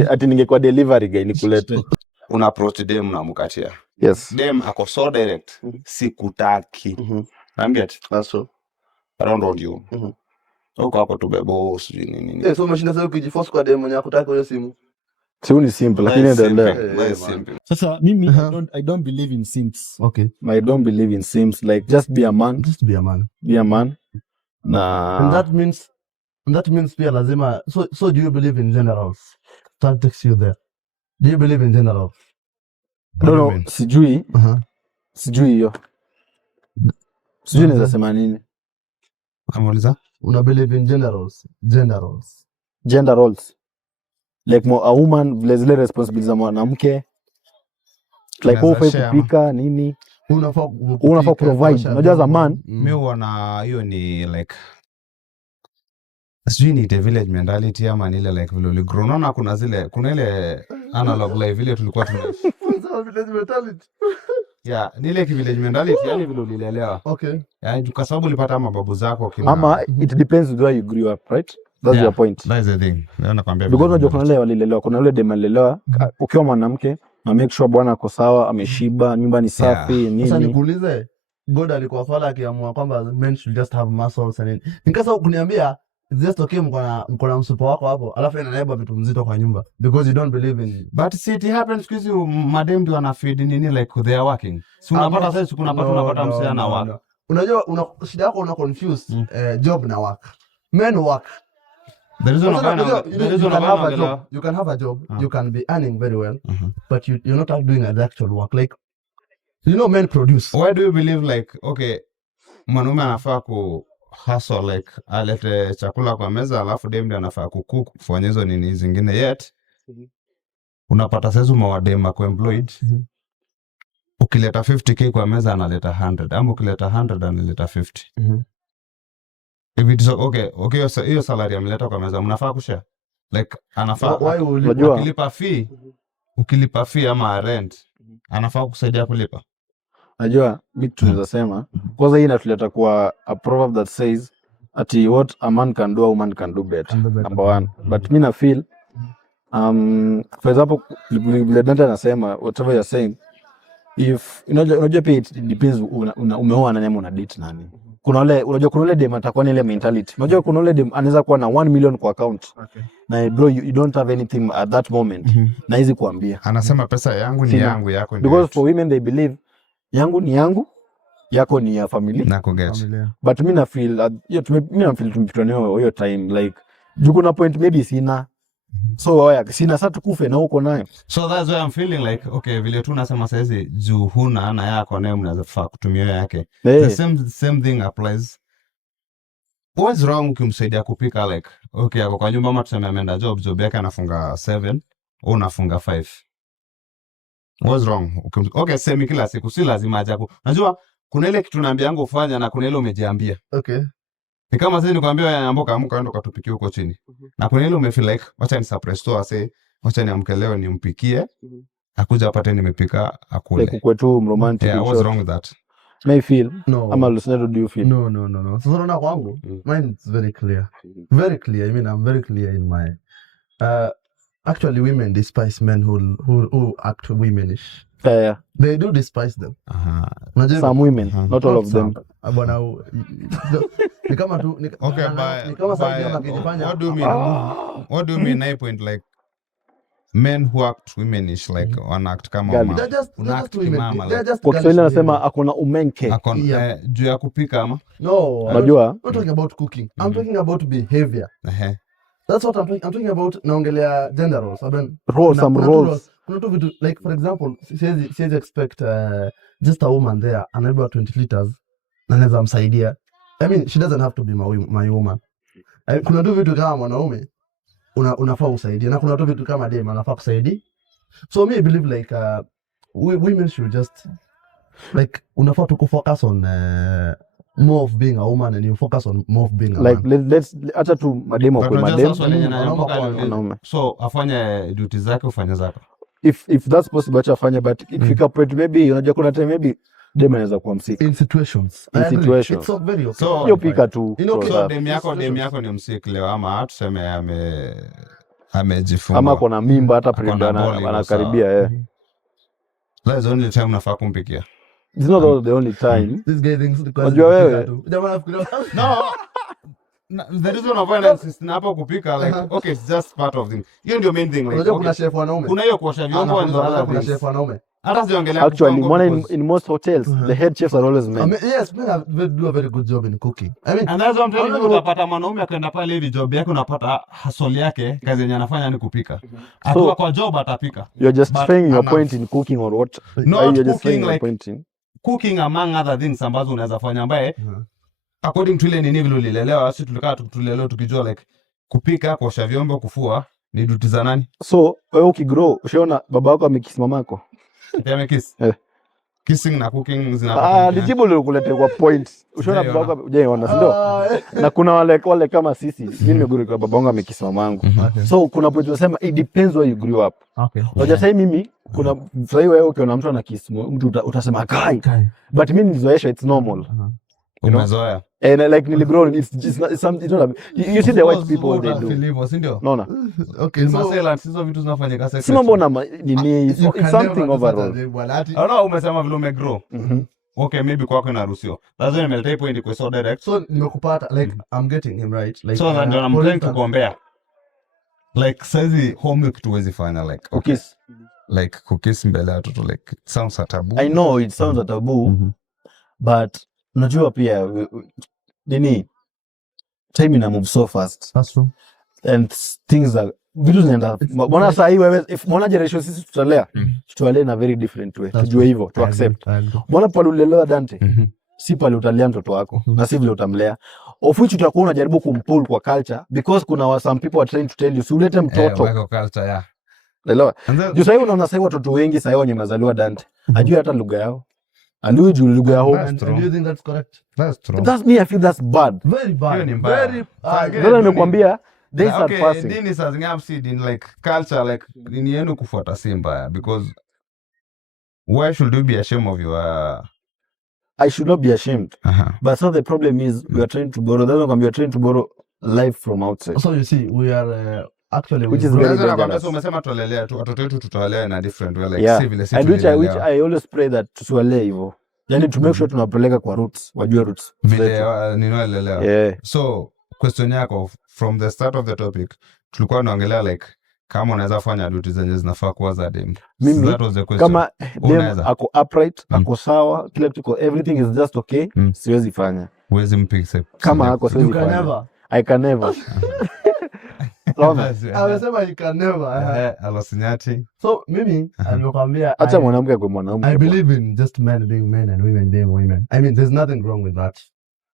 Ati ningekuwa delivery guy nikulete. Una approach dem na mkatia. Yes. Dem ako so direct. Sikutaki. Ambia that's so around you. Uko hapo tu bebo nini. So umeshinda sasa ukijiforce kwa dem mwenye akutaka hiyo simu. Sio ni simple lakini endelea. Sasa mimi I don't believe in simps. Okay. I don't believe in simps, like just be a man. Just be a man. Be a man. Na and that means pia lazima so do you believe in generals? That takes you there. Do you believe in generals? No, sijui. Sijui hiyo. Sijui naweza sema nini. Unauliza? Una believe in generals? Gender roles. like a woman vile zile responsibilities za mwanamke like ufai kupika nini unafaa provide. Unajua as a man mimi huona hiyo ni like sijui ni the village mentality ama ni ile like vile uligrow. Unaona kuna ile analog life vile tulikuwa tunaishi. Village mentality. Yeah, ni ile village mentality yani vile ulilelewa. Okay. Yani kwa sababu ulipata mababu zako kina ama it depends where you grew up, right? That's your point. That's the thing. Nakwambia because unajua kuna wale walilelewa, kuna wale demalelewa ukiwa mwanamke na make sure bwana ako sawa, ameshiba, nyumba ni safi, nini. Sasa nikuulize, God alikuwa fala akiamua kwamba men should just have muscles and nikasa kuniambia it's just okay mko na msupa wako hapo alafu inanaiba vitu mzito kwa nyumba because you don't believe in but see it happens because madem ndio ana feed nini like they are working. Si unapata sasa unapata msichana wako. Unajua shida yako una confuse job na work. Men work. There is no you can have a job, you can be earning very well, but you're not doing the actual work. Like, you know, men produce. Why do you believe like, okay, mwanaume anafaa ku hustle like alete chakula kwa meza alafu dem ndiye anafaa kucook kufanya hizo nini zingine yet unapata sasa mawadema kwa employed ukileta 50k kwa meza analeta 100 ama ukileta 100 analeta 50. If it's okay hiyo salary ameleta kwa meza mnafaa kushare like anafaa ukilipa fee ama rent anafaa kusaidia kulipa. Najua mimi tunaweza sema kwanza hii inatuleta kwa a proverb that says ati what a man can do a woman can do better, number one. But mimi na feel for example vile Dante anasema whatever you're saying, if unajua pia it depends umeoa na nani una date nani. Kuna wale dem atakuwa na ile mentality. Unajua kuna wale dem anaweza kuwa na 1 million kwa account. Okay. Na bro you don't have anything at that moment. Na hizi kuambia. Anasema pesa yangu ni yangu, yako ni. Because for women they believe yangu ni yangu, yako ni ya family. Na kuget. But mimi na feel tumepitwa hiyo time like juu kuna point maybe sina. So sina sasa tukufe na uko nayo. So that's why I'm feeling like okay vile tu nasema sasa hizi juu huna na yako nayo mnaweza kutumia yake. The same thing applies. What's wrong ukimsaidia kupika like okay yako kwa nyumba ama tuseme ameenda job yake anafunga 7 au unafunga 5. What's wrong? Okay semi kila siku si lazima aje. Unajua kuna ile kitu naambia yangu ufanya na kuna ile umejiambia. Okay. Ni kama sasa nikwambia ya amboka amka ndo katupikie huko chini. Na kuna ile umefeel like wacha ni surprise to say wacha niamke leo nimpikie. Akuja apate nimepika akule. Like kwetu romantic. Yeah, what's wrong with that? May feel. No. Ama listener do you feel? No. Sasa unaona kwangu mine is very clear. Very clear. I mean I'm very clear in my actually women despise men who act womanish. Yeah. They do despise them. Some women, not all of them. Bwana ni kama tu ni kama sasa akijifanya. What do you mean I point like men who act womanish like on act kama mama. They're just kwa Kiswahili anasema akona umenke. Juu ya kupika ama? No. Unajua? I'm not talking about cooking. I'm talking about behavior. That's what I'm talking about. Naongelea gender roles. Some roles. Kuna tu vitu like for example, siwezi expect just a woman there anaiba 20 liters na naweza msaidia. I mean, she doesn't have to be my woman. Kuna tu vitu kama mwanaume unafaa usaidie na kuna tu vitu kama dem anafaa kusaidia. So me I believe like women should just like unafaa to focus on more of being a woman and you focus on more of being a like man. let's acha tu mademo kwa mademo. So afanye duty zake ufanye zako. If that's possible acha afanye, but ikifika point maybe unajua kuna time maybe dem anaweza kuwa msiki in situations. It's so very okay. So hiyo pika tu. So dem yako ni msiki leo ama tuseme amejifunga ama kuna mimba hata prenda anakaribia That's only time nafaa kumpikia. It's not the only time. This guy thinks unajua wewe no the reason of violence is hapo kupika like okay it's just part of thing. Hiyo ndio main thing like unajua kuna chef wanaume. Kuna hiyo kuosha vyombo ndio kuna chef wanaume. Hata siongelea actually one in most hotels the head chefs are always men. Yes, men do a very good job in cooking. I mean and that's what I'm telling you, utapata mwanaume akaenda pale hivi job yake unapata hustle yake kazi yenye anafanya ni kupika. Akiwa kwa job atapika. You're just saying your point in cooking or what? No, you're just saying like point in cooking among other things ambazo unaweza fanya ambaye according to ile nini vile ulilelewa sisi tulilelewa tukijua like kupika, kuosha vyombo, kufua Ni duty za nani? So wewe ukigrow ushaona baba yako amekiss mamako? Amekiss. Kissing na cooking zinapata. Nijibu leo kulete kwa point. Ushaona baba yako hujaiona, si ndio? Na kuna wale kama sisi, mimi nimegrow kwa baba yangu amekiss mamangu. So kuna point unasema it depends where you grew up. Okay. Unajua sasa mimi kuna sasa wewe ukiona mtu ana kiss mtu utasema kai. But mimi nizoesha it's normal. Umezoea. And like niligrow it's not something you see the white people they do. Naona. Okay, so masela hizo vitu zinafanyika sasa. Si mambo na nini it's something overall. Ana umesema vile umegrow. Okay, maybe kwako inaruhusiwa. Lazima nimeleta point kwa so direct. So nimekupata like I'm getting him right. Like so ndio I'm trying to compare. Like says homework tuwezi fanya like okay. Like cookies mbele ya watoto like it sounds a taboo. I know it sounds a taboo. But unajua pia nini time ina move so fast. That's true. And things are vitu zinaenda. Mbona sasa hii wewe if mbona generation sisi tutalea tutalea in a very different way. Tujue hivyo to accept. Mbona pale ulelewa Dante? Si pale utalea mtoto wako na si vile utamlea. Of which utakuwa unajaribu kumpull kwa culture because kuna some people are trying to tell you si ulete mtoto. Wako culture yeah. Elewa. Juu sasa unaona sasa watoto wengi sasa wenye mazaliwa Dante. Hajui hata lugha yao. Alui juu lugha yao. And do you think that's correct? That's true. That's me, I feel that's bad. Very bad. Very Ndio nimekuambia days are passing. Dini saa zingine I've seen in like culture like dini yenu kufuata si mbaya because why should you be ashamed of your I should not be ashamed. But so the problem is we are trying to borrow. That's why we are trying to borrow life from outside. So you see we are actually which is very dangerous. Umesema tuelelea tu watoto wetu tutawalea in a different way like yeah. Civil And which I always pray that tusiwalee hivyo. Yani to make sure tunapeleka kwa roots, wajue roots. Vile ninoelelewa. Yeah. So question yako from the start of the topic tulikuwa tunaongelea like kama unaweza fanya duty zenye zinafaa kuwa za dem. Mimi that was the question. Kama dem ako upright, ako sawa, kila kitu everything is just okay, siwezi fanya. Huwezi mpick kama ako siwezi fanya. I can never. Amesema you can never. Alosinyati. So mimi alikwambia acha mwanamke kwa mwanamke. I believe in just men being men and women being women. I mean there's nothing wrong with that.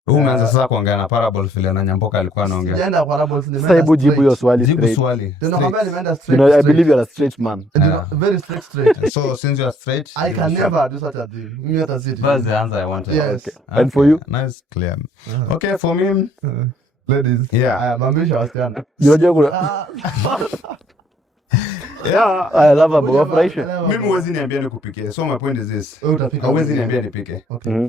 Umeanza sasa kuongea na parable vile na Nyamboka alikuwa anaongea. Sijaenda parables ni sasa hebu jibu hiyo swali straight. Jibu swali. Tunakwambia nimeenda straight. You know, I believe you are a straight man. Very straight. So since you are straight, I can never do such a thing. Mimi hata sisi. That's the answer I wanted. Yes. Okay. And for you? Nice, clear. Okay, for me, ladies. Yeah. Mamisha wasichana. Unajua kuna yeah, I love a operation. Mimi huwezi niambia nikupikie. So my point is this. Huwezi niambia nipike.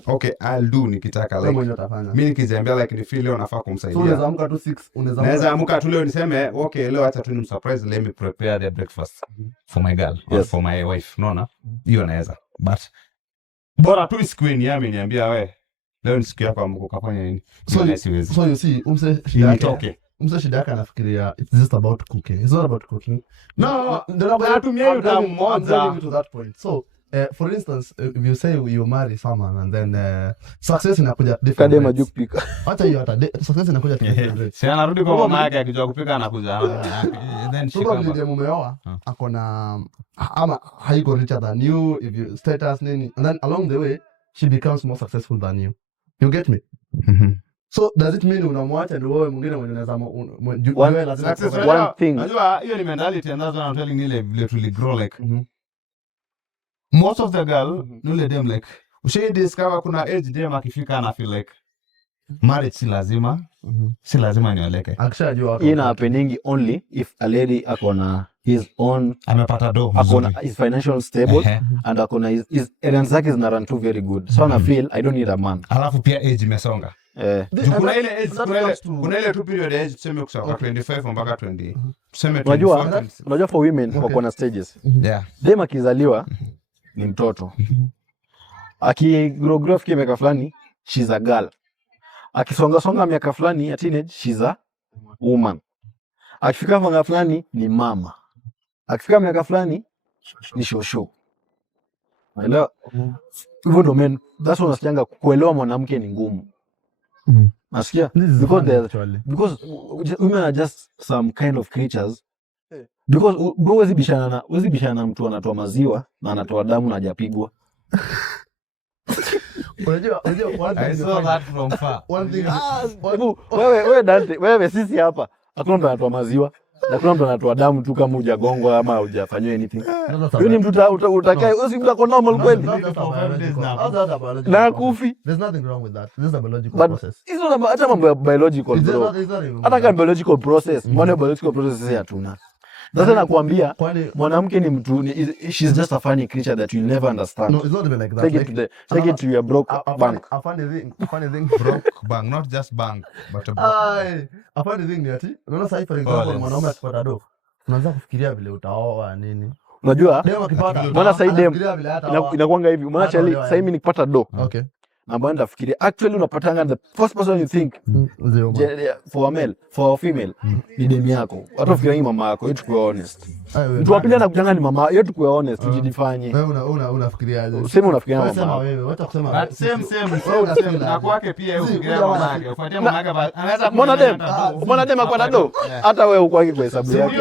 Okay, I'll do nikitaka like. Mimi nikiziambia like ni feel leo nafaa kumsaidia. So unaweza amka tu 6, unaweza amka tu leo niseme okay leo acha tu ni surprise, let me prepare the breakfast for my girl or for my wife. Unaona? Hiyo naweza. But bora tu isikueni yami niambia wewe leo ni siku yako amko kafanya nini? So you see, umse shida yake anafikiria it's just about cooking. It's not about cooking. No, ndio natumia hiyo damu moja to that point. So for instance, if you say you marry someone and then success inakuja different. Kadema juk pika. Hata hiyo success inakuja different. Si anarudi kwa mama yake akijua kupika anakuja. Then probably ndio mumeoa akona ama haiko richer than you, if you status nini, and then along the way she becomes more successful than you. You get me? So does it mean unamwacha ndio wewe mwingine mwenye unaweza wewe lazima one thing. Unajua hiyo ni mentality and that's what I'm telling you ile to grow like. Most of the girl nule dem like ushai discover kuna age dem akifika ana feel like marriage si lazima si lazima nioleke. Akishajua ina happening only if a lady akona his own amepata do akona is financial stable and akona his earnings zake zina run too very good, so I feel I don't need a man. Alafu pia age imesonga. Kuna ile age kuna ile tu period age tuseme kutoka 25 mpaka 20 tuseme 24. Unajua for women wako na stages. Yeah. Dem akizaliwa ni mtoto. Akigrow fike miaka fulani she's a girl. Akisonga miaka fulani ya teenage she's a woman. Akifika miaka fulani ni mama. Akifika miaka fulani ni shosho. Unaelewa? Hivyo ndo men, that's why unasikianga kuelewa mwanamke ni ngumu. Nasikia because women are just some kind of creatures. Because huwezi bishana na mtu anatoa maziwa na anatoa damu na hajapigwa. Unajua I saw that from far. One thing wewe Dante, wewe sisi hapa hakuna mtu anatoa maziwa. Na kuna mtu anatoa damu tu kama hujagongwa ama hujafanywa anything. Hiyo ni mtu utakaye usi mtu ako normal kweli. Na kufi. There's nothing wrong with that. This is a biological process. Hizo hata mambo ya biological bro. Hata kama biological process, mbona biological process sisi hatuna? Sasa nakwambia mwanamke ni mtu she's just a funny creature that you'll never understand. No, it's not even like that. Take it to your broke bank. A funny thing broke bank, not just bank but a broke. A funny thing ni ati unaona sasa for example mwanaume akipata do unaanza kufikiria vile utaoa nini. Unajua maana sasa dem inakuanga hivi maana sasa mimi nikipata do. Okay. Ambayo ndafikiria actually unapatanga the first person you think for a male for a female ni demu yako. Watu wafikiria ni mama yako, yetu kwa honest. Mtu wa pili anakujanga ni mama yetu kwa honest, tujidifanye. Wewe unafikiria aje? Sema unafikiria mama. Sema wewe, wacha kusema same na kwake pia yeye ufikiria mama yake. Ufuatia mama yake anaweza mbona dem kwa dado hata wewe ukwangi kwa hesabu yake.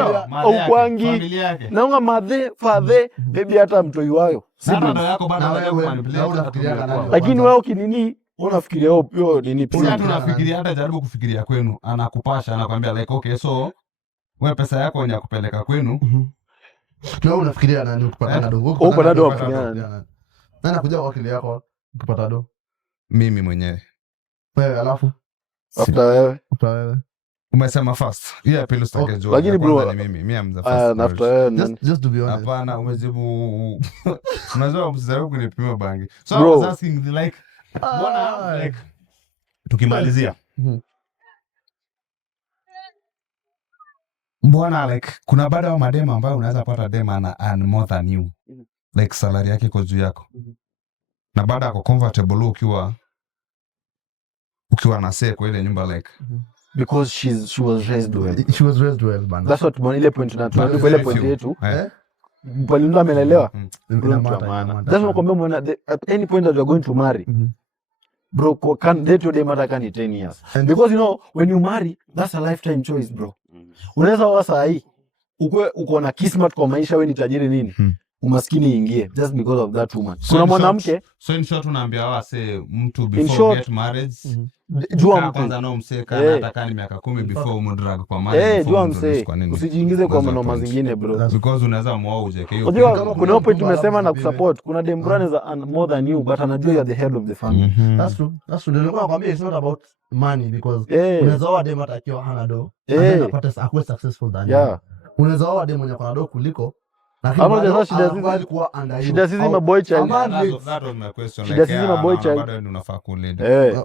Ukwangi naunga madhe fathe baby hata mtoi wao. Lakini wewe ukinini unafikiria hiyo nini pia? Sisi tunafikiria hata jaribu kufikiria kwenu, anakupasha anakuambia like okay so wewe pesa yako ni ya kupeleka kwenu. Wewe unafikiria nani ukipata do? Uko na do wafikiria nani? Nani anakuja kwa akili yako ukipata do? Mimi mwenyewe. Wewe alafu after wewe umesema first. Yeah, pili ustakejua. Lakini bro mimi am the first. After just to be honest. Hapana umejibu. Unajua msizarau kunipima bangi. So I was asking like mbona like tukimalizia. Mbona like kuna baada ya madema ambayo unaweza pata dema na earn more than you. Like salary yake iko juu yako. Na baada ya comfortable ukiwa na say kwa ile nyumba like because she was raised well. She was raised well bana. That's what ile point tunatoa ile point yetu. Pale ndo amelelewa. That's what kwambia mwana at any point that you are going to marry. Bro, can date your date can 10 years. Because you know when you marry that's a lifetime choice bro. Unaweza wa saa hii uko na kismat kwa maisha wewe ni tajiri nini? Umaskini ingie just because of that woman. Kuna mwanamke so in short unaambia wase mtu before get marriage jua kwanza na umseka hata kani miaka 10 before umdrag kwa marriage. Jua mse usijiingize kwa maneno zingine bro because unaweza muoa ujeke hiyo. Unajua kuna point tumesema na kusupport kuna dem brand is more than you but anajua you are the head of the family. That's true. Ndio nakwambia it's not about money because unaweza oa dem atakiwa hana do and apata akuwe successful than you. Unaweza oa dem mwenye kuna do kuliko shida sisi maboy child. That was my question. Shida sisi maboy child. Bado unafaa kulead.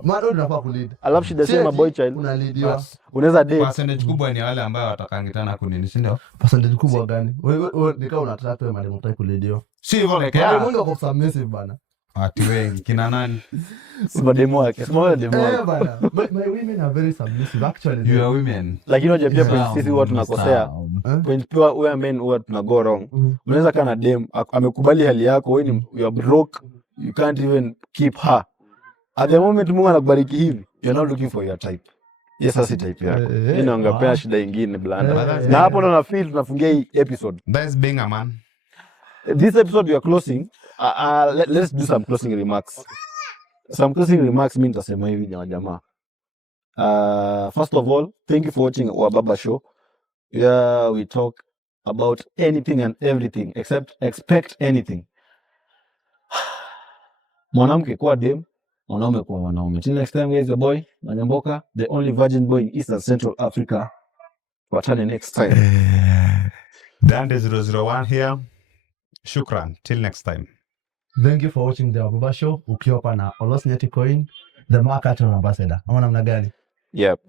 Bado unafaa kulead. Alafu shida sisi maboy child. Unalidiwa. Unaweza date. Percentage kubwa ni wale ambao watakangitana kunini, si ndio? Percentage kubwa gani? Wewe nikao unataka wewe madem utaki kulidiwa. Si hivyo like Mungu kwa submissive bana. Watu wengi kina nani? Sima demo yake. Sima demo yake. Bana. My women are very submissive actually. You are women. Lakini hoja pia point sisi huwa tunakosea. Point pia we men huwa tuna go wrong. Unaweza kana dem amekubali hali yako wewe you are broke, you can't even keep her. At the moment Mungu anakubariki hivi, you are not looking for your type. Yes, sasa type yako. Mimi ungepea shida nyingine blanda. Na hapo ndo na feel tunafungia hii episode. That's being a man. This episode we are closing. Let's do some closing remarks. Some closing remarks mean tasema hivi jamaa. First of all, thank you for watching our Baba Show. Yeah, we talk about anything and everything except expect anything. Mwanamke kwa dem, mwanaume kwa mwanaume. Till next time guys, your boy Manyamboka, the only virgin boy in East and Central Africa. Watane next time. Dande 001 here. Shukran. Till next time. Thank you for watching the Baba Show. Ukiwa hapa na Olosnyati Coin, the market ambassador. Ama namna gani? Yep.